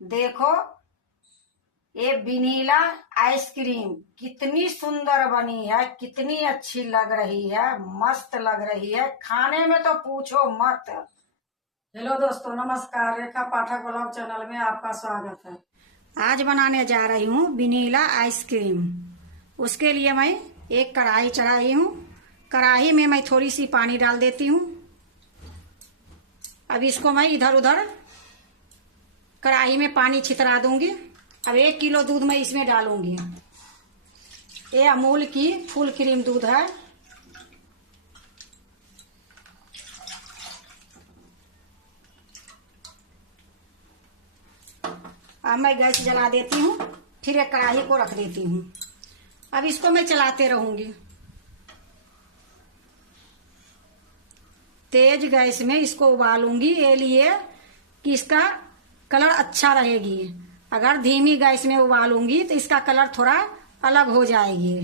देखो ये vanilla ice cream कितनी सुंदर बनी है, कितनी अच्छी लग रही है, मस्त लग रही है। खाने में तो पूछो मत। हेलो दोस्तों, नमस्कार। रेखा पाठक ब्लॉग चैनल में आपका स्वागत है। आज बनाने जा रही हूँ वनीला आइसक्रीम। उसके लिए मैं एक कढ़ाई चढ़ाई हूँ। कढ़ाई में मैं थोड़ी सी पानी डाल देती हूँ। अब इसको मैं इधर उधर कढ़ाई में पानी छितरा दूंगी। अब 1 किलो दूध मैं इसमें डालूंगी। ये अमूल की फुल क्रीम दूध है। अब मैं गैस जला देती हूँ, फिर एक कढ़ाई को रख देती हूँ। अब इसको मैं चलाते रहूंगी। तेज गैस में इसको उबालूंगी, ये लिए कि इसका कलर अच्छा रहेगी। अगर धीमी गैस में उबालूंगी तो इसका कलर थोड़ा अलग हो जाएगी।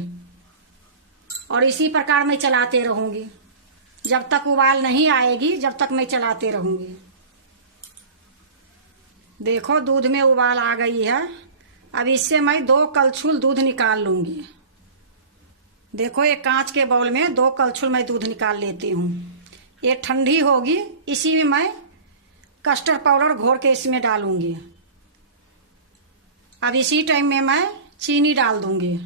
और इसी प्रकार मैं चलाते रहूंगी जब तक उबाल नहीं आएगी, जब तक मैं चलाते रहूंगी। देखो दूध में उबाल आ गई है। अब इससे मैं 2 कलछुल दूध निकाल लूंगी। देखो एक कांच के बाउल में 2 कलछुल मैं दूध निकाल लेती हूँ। ये ठंडी होगी, इसी में मैं कस्टर्ड पाउडर घोर के इसमें डालूंगी। अब इसी टाइम में मैं चीनी डाल दूंगी।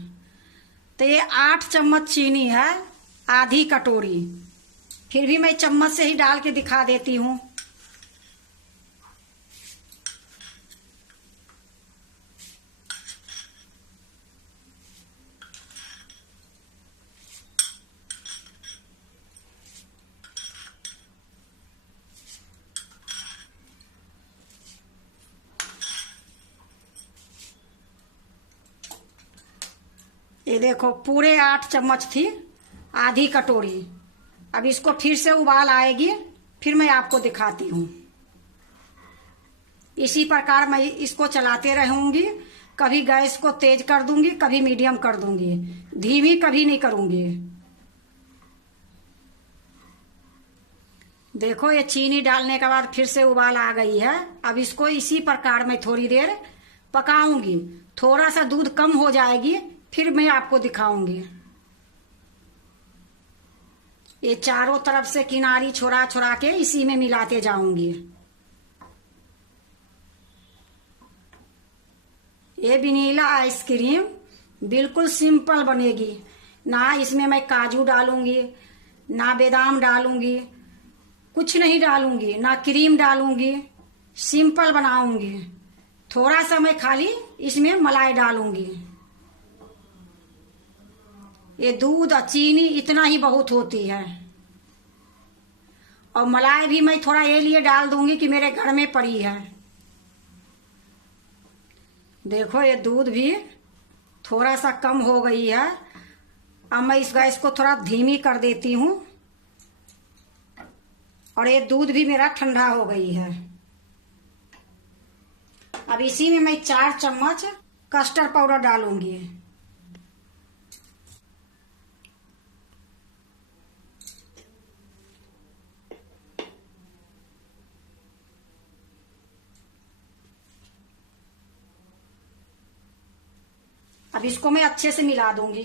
तो ये 8 चम्मच चीनी है, आधी कटोरी। फिर भी मैं चम्मच से ही डाल के दिखा देती हूँ। ये देखो पूरे 8 चम्मच थी, आधी कटोरी। अब इसको फिर से उबाल आएगी, फिर मैं आपको दिखाती हूँ। इसी प्रकार मैं इसको चलाते रहूंगी। कभी गैस को तेज कर दूंगी, कभी मीडियम कर दूंगी, धीमी कभी नहीं करूंगी। देखो ये चीनी डालने के बाद फिर से उबाल आ गई है। अब इसको इसी प्रकार मैं थोड़ी देर पकाऊंगी। थोड़ा सा दूध कम हो जाएगी, फिर मैं आपको दिखाऊंगी। ये चारों तरफ से किनारी छोड़ा छोड़ा के इसी में मिलाते जाऊंगी। ये वनीला आइसक्रीम बिल्कुल सिंपल बनेगी। ना इसमें मैं काजू डालूंगी, ना बादाम डालूंगी, कुछ नहीं डालूंगी, ना क्रीम डालूंगी। सिंपल बनाऊंगी। थोड़ा सा मैं खाली इसमें मलाई डालूंगी। ये दूध और चीनी इतना ही बहुत होती है। और मलाई भी मैं थोड़ा ये लिए डाल दूंगी कि मेरे घर में पड़ी है। देखो ये दूध भी थोड़ा सा कम हो गई है। अब मैं इस गैस को थोड़ा धीमी कर देती हूँ। और ये दूध भी मेरा ठंडा हो गई है। अब इसी में मैं 4 चम्मच कस्टर्ड पाउडर डालूंगी। अब इसको मैं अच्छे से मिला दूंगी।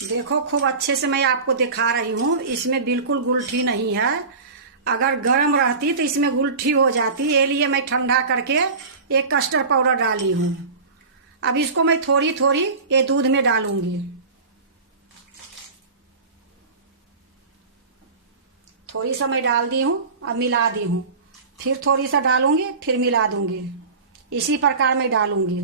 देखो खूब अच्छे से मैं आपको दिखा रही हूँ। इसमें बिल्कुल गुलठी नहीं है। अगर गर्म रहती तो इसमें गुलठी हो जाती। ये लिए मैं ठंडा करके एक कस्टर्ड पाउडर डाली हूँ। अब इसको मैं थोड़ी थोड़ी ये दूध में डालूंगी। थोड़ी सा मैं डाल दी हूँ, अब मिला दी हूँ। फिर थोड़ी सा डालूंगी, फिर मिला दूंगी। इसी प्रकार मैं डालूंगी।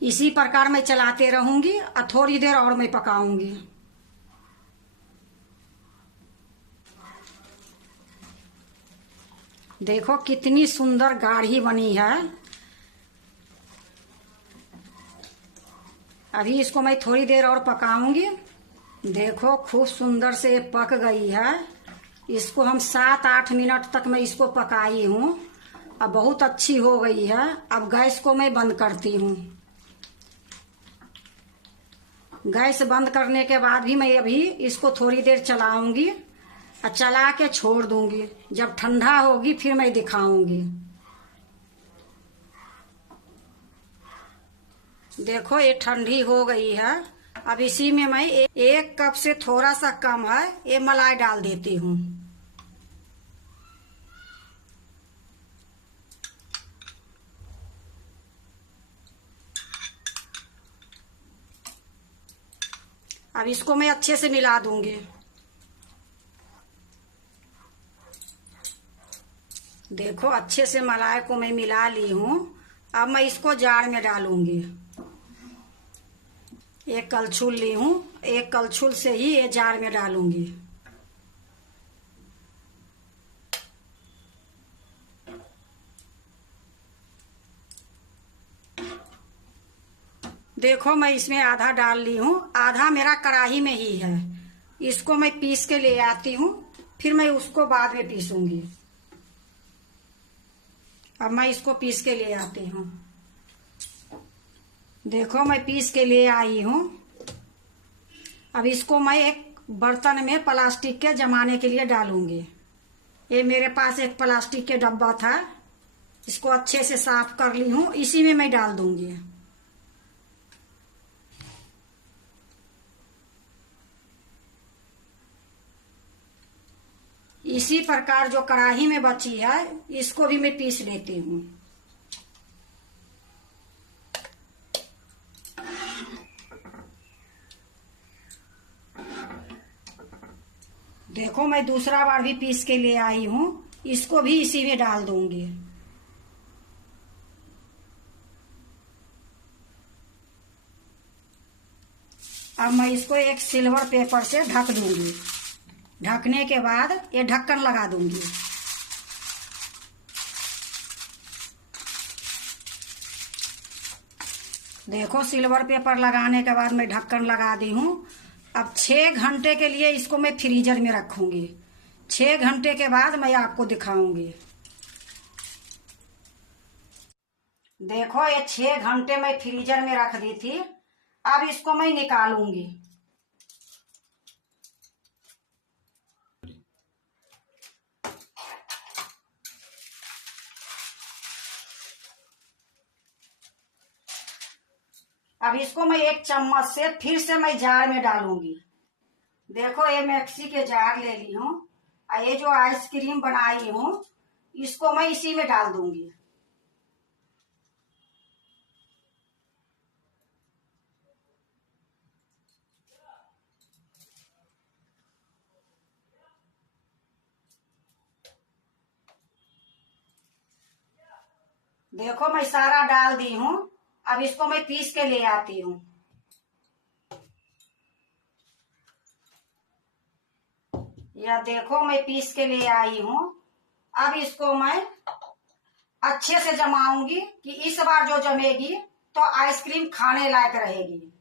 इसी प्रकार मैं चलाते रहूंगी और थोड़ी देर और मैं पकाऊंगी। देखो कितनी सुंदर गाढ़ी बनी है। अभी इसको मैं थोड़ी देर और पकाऊंगी। देखो खूब सुंदर से पक गई है। इसको हम 7-8 मिनट तक मैं इसको पकाई हूँ। अब बहुत अच्छी हो गई है। अब गैस को मैं बंद करती हूँ। गैस बंद करने के बाद भी मैं अभी इसको थोड़ी देर चलाऊंगी और चला के छोड़ दूंगी। जब ठंडा होगी फिर मैं दिखाऊंगी। देखो ये ठंडी हो गई है। अब इसी में मैं एक कप से थोड़ा सा कम है ये मलाई डाल देती हूँ। अब इसको मैं अच्छे से मिला दूंगी। देखो अच्छे से मलाई को मैं मिला ली हूँ। अब मैं इसको जार में डालूंगी। एक कलछुल ली हूँ, एक कलछुल से ही ये जार में डालूंगी। देखो मैं इसमें आधा डाल ली हूँ, आधा मेरा कढ़ाई में ही है। इसको मैं पीस के ले आती हूँ, फिर मैं उसको बाद में पीसूंगी। अब मैं इसको पीस के ले आती हूँ। देखो मैं पीस के ले आई हूँ। अब इसको मैं एक बर्तन में प्लास्टिक के जमाने के लिए डालूंगी। ये मेरे पास एक प्लास्टिक के डब्बा था, इसको अच्छे से साफ कर ली हूँ, इसी में मैं डाल दूंगी। इसी प्रकार जो कढ़ाई में बची है इसको भी मैं पीस लेती हूँ। देखो मैं दूसरा बार भी पीस के ले आई हूँ, इसको भी इसी में डाल दूंगी। अब मैं इसको एक सिल्वर पेपर से ढक दूंगी। ढकने के बाद ये ढक्कन लगा दूंगी। देखो सिल्वर पेपर लगाने के बाद मैं ढक्कन लगा दी हूँ। अब 6 घंटे के लिए इसको मैं फ्रीजर में रखूंगी। 6 घंटे के बाद मैं आपको दिखाऊंगी। देखो ये 6 घंटे मैं फ्रीजर में रख दी थी। अब इसको मैं निकालूंगी। अब इसको मैं एक चम्मच से फिर से मैं जार में डालूंगी। देखो ये मैक्सी के जार ले ली हूँ और ये जो आइसक्रीम बनाई हूँ इसको मैं इसी में डाल दूंगी। देखो मैं सारा डाल दी हूँ। अब इसको मैं पीस के ले आती हूँ। या देखो मैं पीस के ले आई हूँ। अब इसको मैं अच्छे से जमाऊंगी कि इस बार जो जमेगी तो आइसक्रीम खाने लायक रहेगी।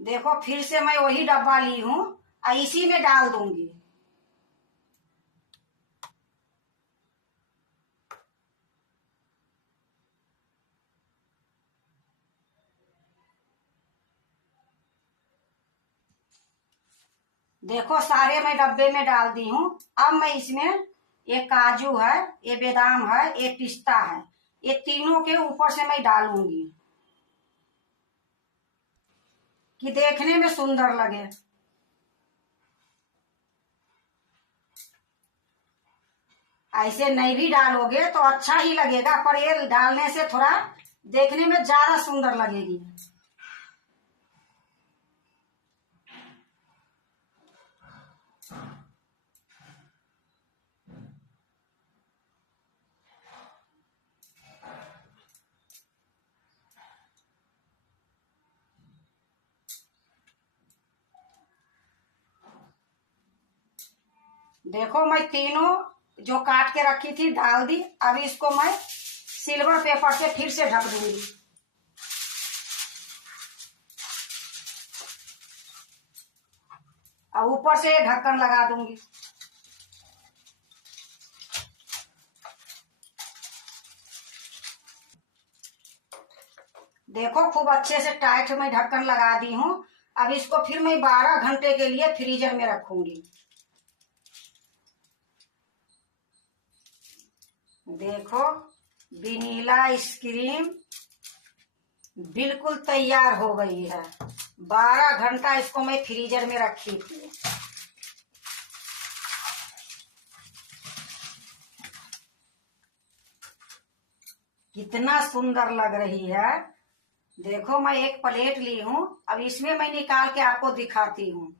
देखो फिर से मैं वही डब्बा ली हूँ और इसी में डाल दूंगी। देखो सारे मैं डब्बे में डाल दी हूँ। अब मैं इसमें ये काजू है, ये बादाम है, ये पिस्ता है, ये तीनों के ऊपर से मैं डालूंगी कि देखने में सुंदर लगे। ऐसे नहीं भी डालोगे तो अच्छा ही लगेगा, पर ये डालने से थोड़ा देखने में ज्यादा सुंदर लगेगी। देखो मैं तीनों जो काट के रखी थी डाल दी। अभी इसको मैं सिल्वर पेपर से फिर से ढक दूंगी। और ऊपर से ढक्कन लगा दूंगी। देखो खूब अच्छे से टाइट मैं ढक्कन लगा दी हूँ। अब इसको फिर मैं 12 घंटे के लिए फ्रीजर में रखूंगी। देखो वनीला आइसक्रीम बिल्कुल तैयार हो गई है। 12 घंटा इसको मैं फ्रीजर में रखी थी। कितना सुंदर लग रही है। देखो मैं एक प्लेट ली हूँ। अब इसमें मैं निकाल के आपको दिखाती हूँ।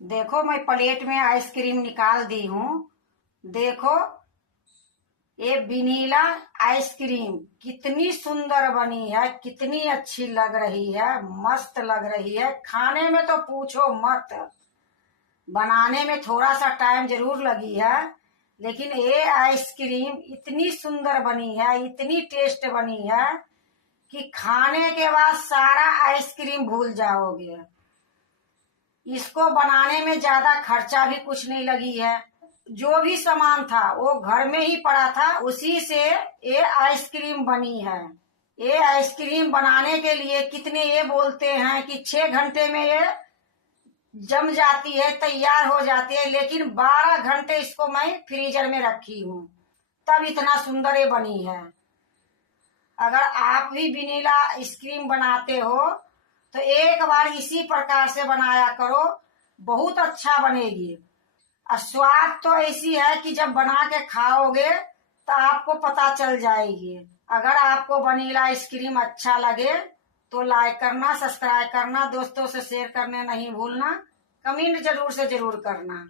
देखो मैं प्लेट में आइसक्रीम निकाल दी हूँ। देखो ये वनीला आइसक्रीम कितनी सुंदर बनी है, कितनी अच्छी लग रही है, मस्त लग रही है। खाने में तो पूछो मत। बनाने में थोड़ा सा टाइम जरूर लगी है, लेकिन ये आइसक्रीम इतनी सुंदर बनी है, इतनी टेस्ट बनी है कि खाने के बाद सारा आइसक्रीम भूल जाओगे। इसको बनाने में ज्यादा खर्चा भी कुछ नहीं लगी है। जो भी सामान था वो घर में ही पड़ा था, उसी से ये आइसक्रीम बनी है। ये आइसक्रीम बनाने के लिए कितने ये बोलते हैं कि 6 घंटे में ये जम जाती है, तैयार हो जाती है, लेकिन 12 घंटे इसको मैं फ्रीजर में रखी हूँ, तब इतना सुंदर ये बनी है। अगर आप भी वनीला आइसक्रीम बनाते हो तो एक बार इसी प्रकार से बनाया करो, बहुत अच्छा बनेगी। और स्वाद तो ऐसी है कि जब बना के खाओगे तो आपको पता चल जाएगी। अगर आपको वनीला आइसक्रीम अच्छा लगे तो लाइक करना, सब्सक्राइब करना, दोस्तों से शेयर करने नहीं भूलना, कमेंट जरूर से जरूर करना।